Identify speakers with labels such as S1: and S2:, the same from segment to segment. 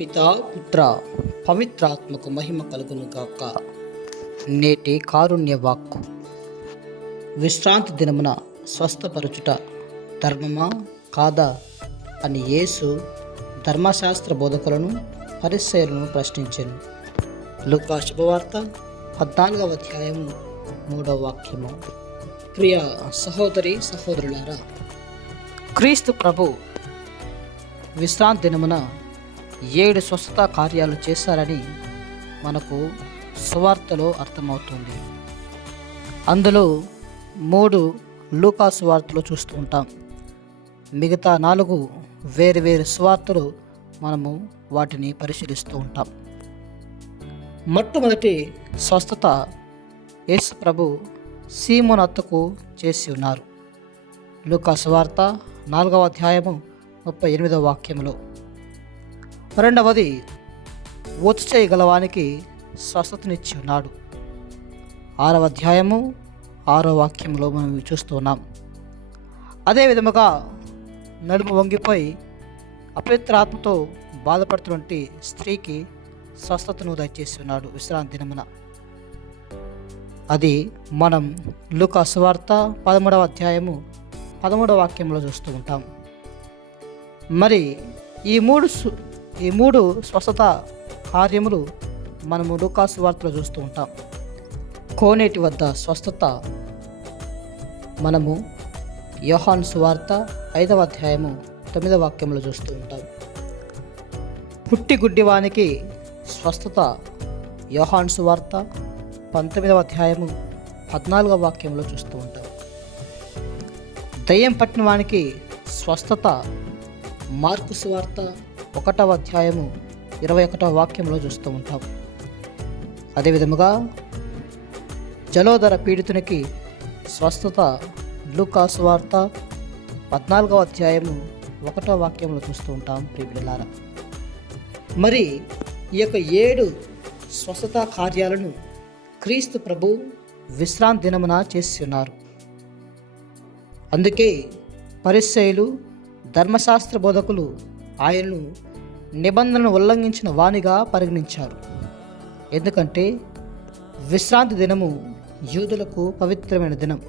S1: పితా పుత్ర పవిత్రాత్మకు మహిమ కలుగును గాక. నేటి కారుణ్య వాక్కు. విశ్రాంతి దినమున స్వస్థపరచుట ధర్మమా కాదా అని యేసు ధర్మశాస్త్ర బోధకులను పరిశైలను ప్రశ్నించాను. లుకా శుభవార్త పద్నాలుగవ అధ్యాయము మూడవ వాక్యము. ప్రియ సహోదరి సహోదరులారా క్రీస్తు ప్రభు విశ్రాంతి దినమున ఏడు స్వస్థత కార్యాలు చేశారని మనకు సువార్తలో అర్థమవుతుంది. అందులో మూడు లూకా సువార్తలో చూస్తూ ఉంటాం. మిగతా నాలుగు వేరు వేరు సువార్తలు మనము వాటిని పరిశీలిస్తూ ఉంటాం. మొట్టమొదటి స్వస్థత యేసు ప్రభు సీమోనత్తకు చేసి ఉన్నారు. లూకా సువార్త నాలుగవ అధ్యాయము ముప్పై ఎనిమిదవ వాక్యంలో రెండవది ఒత్తు చేయగలవానికి స్వస్థతనిచ్చి ఉన్నాడు ఆరవ అధ్యాయము ఆరో వాక్యంలో మనం చూస్తున్నాం. అదే విధముగా నడుము వంగిపోయి అపవిత్రాత్మతో బాధపడుతున్నటువంటి స్త్రీకి స్వస్థతను దయచేసి ఉన్నాడు విశ్రాంతి దినమున. అది మనం లుకా సువార్త పదమూడవ అధ్యాయము పదమూడవ వాక్యంలో చూస్తూ ఉంటాం. మరి ఈ మూడు ఈ మూడు స్వస్థత కార్యములు మనము లూకాసు వార్తలో చూస్తూ ఉంటాం. కోనేటి వద్ద స్వస్థత మనము యోహాన్ సువార్త ఐదవ అధ్యాయము తొమ్మిదవ వాక్యంలో చూస్తూ ఉంటాం. పుట్టి గుడ్డివానికి స్వస్థత యోహాన్ సువార్త పంతొమ్మిదవ అధ్యాయము పద్నాలుగవ వాక్యంలో చూస్తూ ఉంటాం. దయ్యం పట్టిన వానికి స్వస్థత మార్కు సువార్త ఒకటవ అధ్యాయము ఇరవై ఒకటవ వాక్యంలో చూస్తూ ఉంటాం. అదేవిధముగా జలోదర పీడితునికి స్వస్థత లూకాసు వార్త పద్నాలుగవ అధ్యాయము ఒకటో వాక్యంలో చూస్తూ ఉంటాం ప్రియులారా మరి ఈ యొక్క ఏడు స్వస్థత కార్యాలను క్రీస్తు ప్రభు విశ్రాంతి దినమున చేస్తున్నారు అందుకే పరిసయులు ధర్మశాస్త్ర బోధకులు ఆయనను నిబంధనను ఉల్లంఘించిన వానిగా పరిగణించారు. ఎందుకంటే విశ్రాంతి దినము యూదులకు పవిత్రమైన దినం.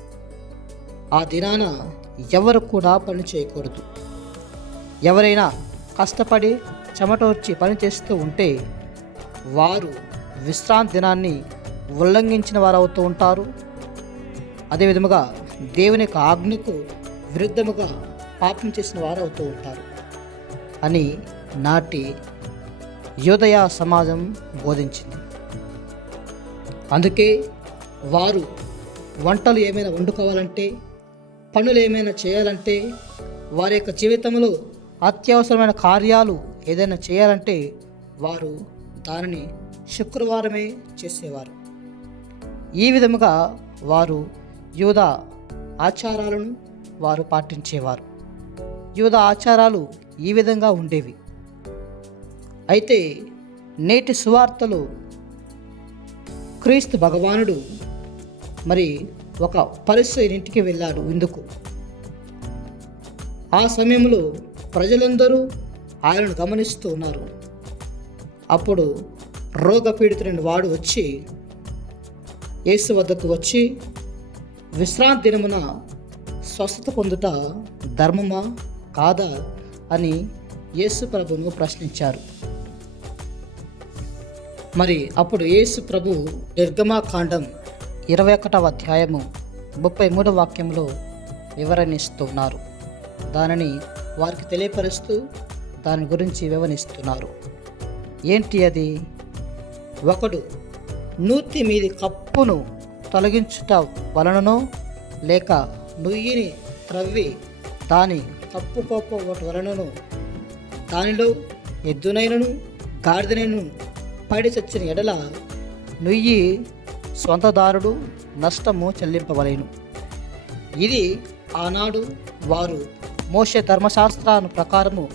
S1: ఆ దినాన ఎవరు కూడా పని చేయకూడదు. ఎవరైనా కష్టపడి చెమటోర్చి పని చేస్తూ ఉంటే వారు విశ్రాంతి దినాన్ని ఉల్లంఘించిన వారు అవుతూ ఉంటారు అదేవిధముగా దేవుని యొక్క ఆజ్ఞకు విరుద్ధముగా పాపం చేసిన వారు అవుతూ ఉంటారు. అని నాటి యోదయ సమాజం బోధించింది. అందుకే వారు వంటలు ఏమైనా వండుకోవాలంటే పనులు ఏమైనా చేయాలంటే వారి యొక్క జీవితంలో అత్యవసరమైన కార్యాలు ఏదైనా చేయాలంటే వారు దానిని శుక్రవారమే చేసేవారు. ఈ విధముగా వారు యూద ఆచారాలను వారు పాటించేవారు. యూద ఆచారాలు ఈ విధంగా ఉండేవి. అయితే నేటి సువార్తలు క్రీస్తు భగవానుడు మరి ఒక పరిస్థితి ఇంటికి వెళ్ళాడు ఇందుకు. ఆ సమయంలో ప్రజలందరూ ఆయనను గమనిస్తూ ఉన్నారు. అప్పుడు రోగపీడితుడైన వాడు వచ్చి యేసు వద్దకు వచ్చి విశ్రాంతి దినమున స్వస్థత పొందుట ధర్మమా? కాదా? అని యేసు ప్రభును ప్రశ్నించారు. మరి అప్పుడు యేసు ప్రభు నిర్గమాకాండం ఇరవై ఒకటవ అధ్యాయము ముప్పై మూడవ వాక్యంలో వివరణిస్తున్నారు. దానిని వారికి తెలియపరుస్తూ దాని గురించి వివరిస్తున్నారు. ఏంటి అది? ఒకడు నూతి మీది కప్పును తొలగించుట వలననో లేక నుయ్యిని త్రవ్వి దాని కప్పు కోప వలనను దానిలో ఎద్దునైనను గాడిదనైనను పడి చచ్చిన ఎడల నుయ్యి స్వంతదారుడు నష్టము చెల్లింపవలేను. ఇది ఆనాడు వారు మోషే ధర్మశాస్త్రాను ప్రకారము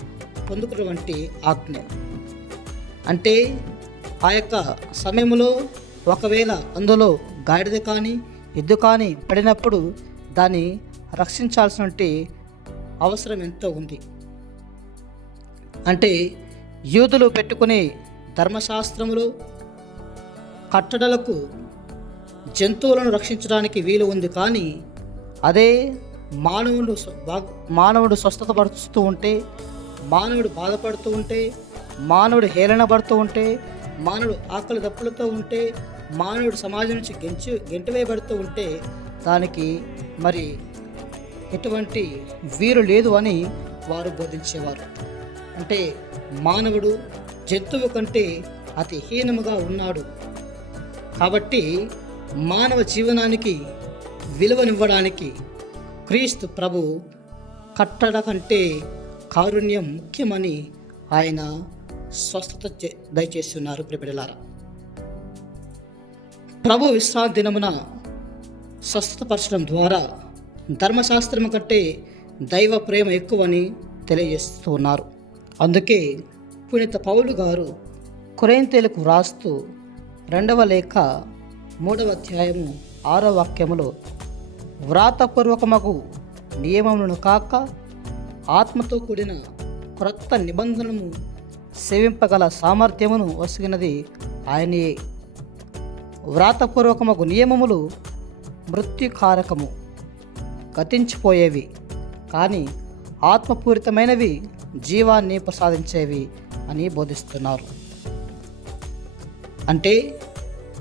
S1: పొందుకున్నటువంటి ఆజ్ఞ. అంటే ఆ యొక్క సమయంలో ఒకవేళ అందులో గాడిద కానీ ఎద్దు కానీ పడినప్పుడు దాన్ని రక్షించాల్సినటువంటి అవసరం ఎంతో ఉంది? అంటే యూదులు పెట్టుకునే ధర్మశాస్త్రములు కట్టడలకు జంతువులను రక్షించడానికి వీలు ఉంది కానీ అదే మానవుడు మానవుడు స్వస్థత పరుస్తూ ఉంటే మానవుడు బాధపడుతూ ఉంటే మానవుడు హేళన పడుతూ ఉంటే మానవుడు ఆకలి దప్పులతో ఉంటే మానవుడు సమాజం నుంచి గెంచి గెంటవేయబడుతూ ఉంటే దానికి మరి ఎటువంటి వీరు లేదు అని వారు బోధించేవారు. అంటే మానవుడు జంతువు కంటే అతి హీనముగా ఉన్నాడు. కాబట్టి మానవ జీవనానికి విలువనివ్వడానికి క్రీస్తు ప్రభు కట్టడ కంటే కారుణ్యం ముఖ్యమని ఆయన స్వస్థత దయచేస్తున్నారు ప్రిపెడలారా ప్రభు విశ్రాంతి దినమున స్వస్థతపరచడం ద్వారా ధర్మశాస్త్రం కంటే దైవ ప్రేమ ఎక్కువని తెలియజేస్తున్నారు. అందుకే పునీత పౌలు గారు కొరేంతేలకు వ్రాస్తూ రెండవ లేఖ మూడవ అధ్యాయము ఆరో వాక్యములో వ్రాతపూర్వకమగు నియమములను కాక ఆత్మతో కూడిన క్రొత్త నిబంధనము సేవింపగల సామర్థ్యమును వసిగినది ఆయనే వ్రాతపూర్వకమగు నియమములు మృత్యుకారకము. గతించిపోయేవి. కానీ ఆత్మపూరితమైనవి జీవాన్ని ప్రసాదించేవి అని బోధిస్తున్నారు. అంటే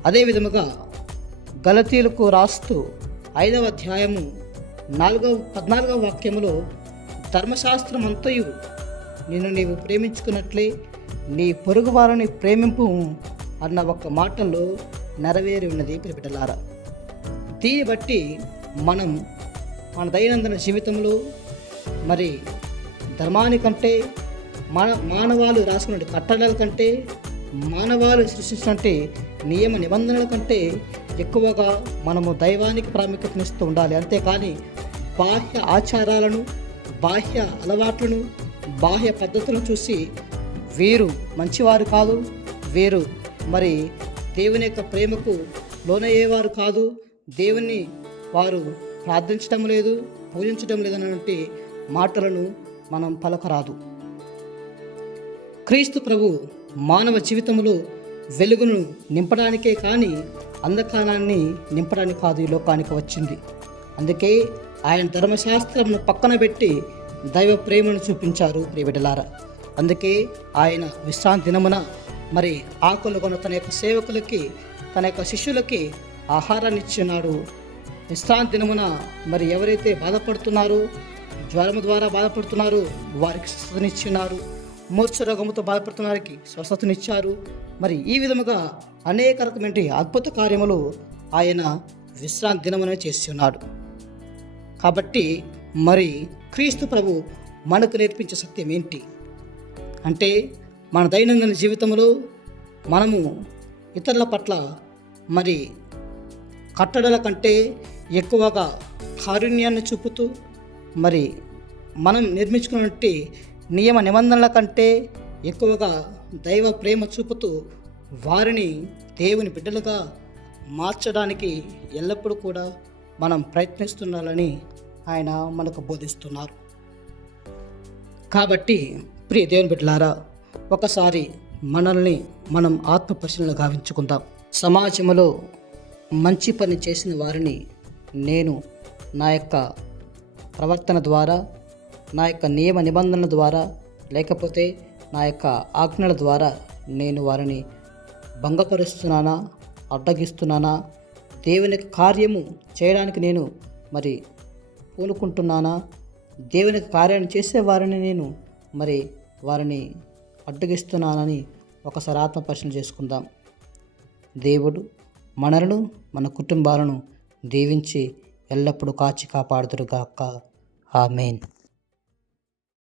S1: అదే విధముగా గలతీలకు రాస్తూ ఐదవ అధ్యాయము నాలుగవ పద్నాలుగవ వాక్యములో ధర్మశాస్త్రం అంతయు నిన్ను నీవు ప్రేమించుకున్నట్లే నీ పొరుగు వారిని ప్రేమింపు అన్న ఒక మాటలో నెరవేరి ఉన్నది. పిలిపిటలారా దీన్ని బట్టి మనం మన దైనందిన జీవితంలో మరి ధర్మాని కంటే మన మానవాళి రాసుకున్న కట్టడాల కంటే మానవాళి సృష్టించినటువంటి నియమ నిబంధనల కంటే ఎక్కువగా మనము దైవానికి ప్రాముఖ్యతనిస్తూ ఉండాలి. అంతేకాని బాహ్య ఆచారాలను బాహ్య అలవాట్లను బాహ్య పద్ధతులను చూసి వీరు మంచివారు కాదు వీరు మరి దేవుని యొక్క ప్రేమకు లోనయ్యేవారు కాదు దేవుని వారు ప్రార్థించడం లేదు పూజించడం లేదన్నటువంటి మాటలను మనం పలకరాదు. క్రీస్తు ప్రభు మానవ జీవితంలో వెలుగును నింపడానికే కానీ అంధకారాన్ని నింపడానికి కాదు ఈ లోకానికి వచ్చింది. అందుకే ఆయన ధర్మశాస్త్రంను పక్కన పెట్టి దైవ ప్రేమను చూపించారు ప్రియబిడలారా అందుకే ఆయన విశ్రాంతి దినమున మరి ఆకులు కొన తన యొక్క సేవకులకి తన యొక్క శిష్యులకి ఆహారాన్ని ఇచ్చినాడు విశ్రాంతి దినమున మరి ఎవరైతే బాధపడుతున్నారో జ్వరము ద్వారా బాధపడుతున్నారో వారికి స్వస్థతనిచ్చినారు మూర్ఛ రోగముతో బాధపడుతున్న వారికి స్వస్థతనిచ్చారు మరి ఈ విధముగా అనేక రకమైన అద్భుత కార్యములు ఆయన విశ్రాంతి దినమున చేస్తున్నాడు. కాబట్టి మరి క్రీస్తు ప్రభు మనకు నేర్పించే సత్యం ఏంటి? అంటే మన దైనందిన జీవితంలో మనము ఇతరుల పట్ల మరి కట్టడల కంటే ఎక్కువగా కారుణ్యాన్ని చూపుతూ మరి మనం నిర్మించుకున్నట్టు నియమ నిబంధనల కంటే ఎక్కువగా దైవ ప్రేమ చూపుతూ వారిని దేవుని బిడ్డలుగా మార్చడానికి ఎల్లప్పుడూ కూడా మనం ప్రయత్నిస్తుండాలని ఆయన మనకు బోధిస్తున్నారు. కాబట్టి ప్రియ దేవుని బిడ్డలారా ఒకసారి మనల్ని మనం ఆత్మ పరిశీలన గావించుకుందాం. సమాజంలో మంచి పని చేసిన వారిని నేను నా యొక్క ప్రవర్తన ద్వారా నా యొక్క నియమ నిబంధనల ద్వారా లేకపోతే నా యొక్క ఆజ్ఞల ద్వారా నేను వారిని భంగపరుస్తున్నానా అడ్డగిస్తున్నానా దేవుని కార్యము చేయడానికి నేను మరి పూనుకుంటున్నానా దేవుని కార్యాన్ని చేసే వారిని నేను మరి వారిని అడ్డగిస్తున్నానని ఒకసారి ఆత్మ పరిశీలన చేసుకుందాం. దేవుడు మనలను మన కుటుంబాలను దీవించి ఎల్లప్పుడూ కాచి కాపాడుదురుగాక. ఆమెన్.